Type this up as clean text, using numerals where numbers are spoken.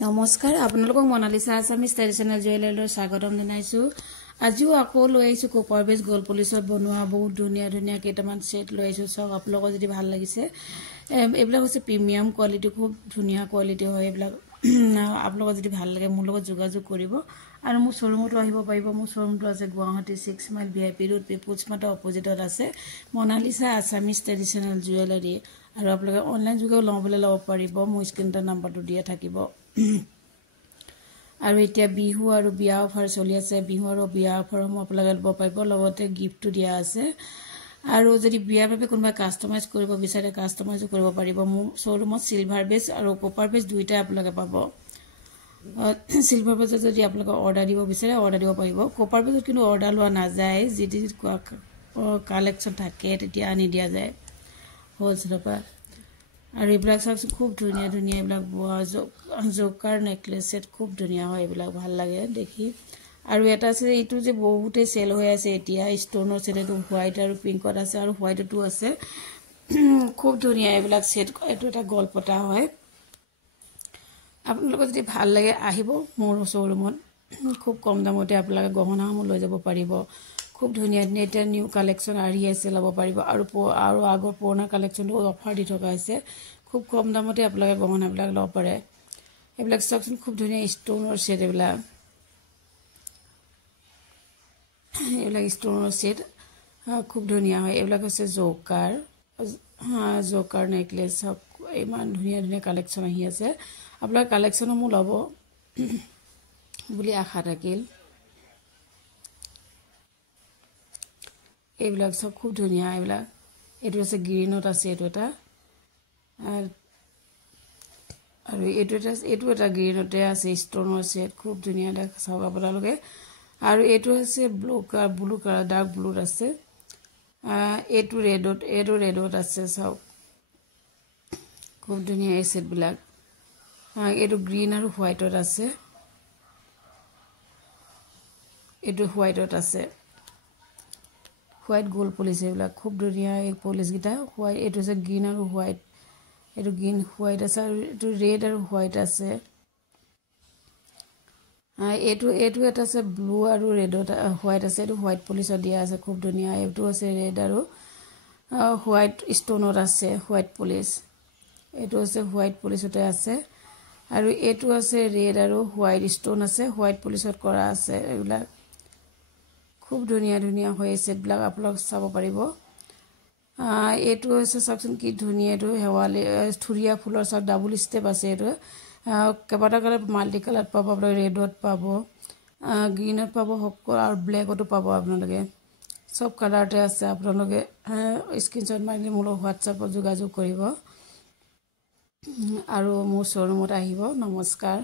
নমস্কাৰ আপোনালোকক Monalisa Assamese traditional জুৱেলাৰীলৈ স্বাগতম জনাইছো। আজিও আকৌ লৈ আহিছো কপাৰ বেজ গোল্ড পলিশত বনোৱা বহুত ধুনীয়া ধুনীয়া কেইটামান সেট লৈ আহিছো। সব আপোনালোকক যদি ভাল লাগিছে এইবিলাক হৈছে প্ৰিমিয়াম কোৱালিটি, খুব ধুনীয়া কোৱালিটি হয় এইবিলাক। আপোনালোকক যদি ভাল লাগে মোৰ লগত যোগাযোগ কৰিব আৰু মোৰ শ্বৰুমতো আহিব পাৰিব। মোৰ শ্বৰুমটো আছে Guwahati 6 mile VIP road peoples mart অপজিটত আছে মনালিসা আছামিজ ট্ৰেডিশনেল জুৱেলাৰী। আৰু আপোনালোকে অনলাইন যোগেও ল'ব পাৰিব, মোৰ স্ক্ৰীনতে নাম্বাৰটো দিয়া থাকিব। আৰু এতিয়া বিহু আৰু বিয়া অফাৰ চলি আছে, বিহু আৰু বিয়া অফাৰসমূহ আপোনালোকে ল'ব পাৰিব, লগতে গিফ্টটো দিয়া আছে। আৰু যদি বিয়াৰ বাবে কোনোবা কাষ্টমাইজ কৰিব বিচাৰে কাষ্টমাইজো কৰিব পাৰিব। মোৰ শ্বৰুমত চিলভাৰ বেজ আৰু কপাৰ বেজ দুইটাই আপোনালোকে পাব। চিলভাৰ বেজত যদি আপোনালোকে অৰ্ডাৰ দিব বিচাৰে অৰ্ডাৰ দিব পাৰিব। কপাৰ বেজত কিন্তু অৰ্ডাৰ লোৱা নাযায়, যদি কালেকশ্যন থাকে তেতিয়া আনি দিয়া যায় হ'লচেলৰ পৰা। আৰু এইবিলাক চাওকচোন খুব ধুনীয়া ধুনীয়া এইবিলাক বোৱা জকাৰ নেকলেছ ছেট খুব ধুনীয়া হয়, এইবিলাক ভাল লাগে দেখি। আৰু এটা আছে এইটো যে বহুতেই চেল হৈ আছে এতিয়া, ষ্টনৰ ছেট, এইটো হোৱাইট আৰু পিংকত আছে আৰু হোৱাইটতো আছে। খুব ধুনীয়া এইবিলাক ছেট, এইটো এটা গলপতা হয়। আপোনালোকৰ যদি ভাল লাগে আহিব মোৰ শ্বৰুমত, খুব কম দামতে আপোনালোকে গহনাসমূহ লৈ যাব পাৰিব। খুব ধুনীয়া ধুনীয়া এতিয়া নিউ কালেকশ্যন আহি আছে, ল'ব পাৰিব। আৰু আগৰ পুৰণা কালেকশ্যনটো অফাৰ দি থকা হৈছে, খুব কম দামতে আপোনালোকে গহনাবিলাক ল'ব পাৰে। এইবিলাক চাওকচোন খুব ধুনীয়া ষ্টনৰ ছেট, এইবিলাক ষ্টনৰ ছেট খুব ধুনীয়া হয়। এইবিলাক হৈছে জকাৰ নেকলেছ, ইমান ধুনীয়া ধুনীয়া কালেকশ্যন আহি আছে। আপোনালোকে কালেকশ্যনসমূহ ল'ব বুলি আশা থাকিল। এইবিলাক চব খুব ধুনীয়া। এইটো আছে গ্ৰীণত আছে, এইটো এটা আৰু এইটো এটা গ্ৰীণতে আছে ষ্টনৰ ছেট, খুব ধুনীয়া দেখা চাওক আপোনালোকে। আৰু এইটো হৈছে ব্লু কালাৰ ডাৰ্ক ব্লুত আছে, এইটো ৰেডত আছে চাওক, খুব ধুনীয়া এই ছেটবিলাক। এইটো গ্ৰীণ আৰু হোৱাইটত আছে, এইটো হোৱাইটত আছে, হোৱাইট গোল্ড পলিচ। এইবিলাক খুব ধুনীয়া এই পলিচকেইটা হোৱাইট। এইটো হৈছে গ্ৰীণ আৰু হোৱাইট, এইটো গ্ৰীণ হোৱাইট আছে আৰু এইটো ৰেড আৰু হোৱাইট আছে। এইটো এটা আছে ব্লু আৰু ৰেডত হোৱাইট আছে, এইটো হোৱাইট পলিচত দিয়া আছে, খুব ধুনীয়া। এইটো আছে ৰেড আৰু হোৱাইট ষ্টনত আছে, হোৱাইট পলিচ। এইটো আছে হোৱাইট পলিচতে আছে। আৰু এইটো আছে ৰেড আৰু হোৱাইট ষ্টন আছে, হোৱাইট পলিচত কৰা আছে। এইবিলাক খুব ধুনীয়া ধুনীয়া হৈ ছেটবিলাক আপোনালোক চাব পাৰিব। এইটো হৈছে চাওকচোন কি ধুনীয়া, এইটো শেৱালি থুৰীয়া ফুলৰ চাওক, ডাবুল ষ্টেপ আছে। এইটো কেইবাটা কালাৰ মাল্টি কালাৰত পাব আপোনালোকে, ৰেডত পাব, গ্ৰীণত পাব আৰু ব্লেকতো পাব। আপোনালোকে চব কালাৰতে আছে। আপোনালোকে স্ক্ৰীনশ্বট মাৰিলে মোৰ লগত হোৱাটছআপত যোগাযোগ কৰিব আৰু মোৰ শ্বৰুমত আহিব। নমস্কাৰ।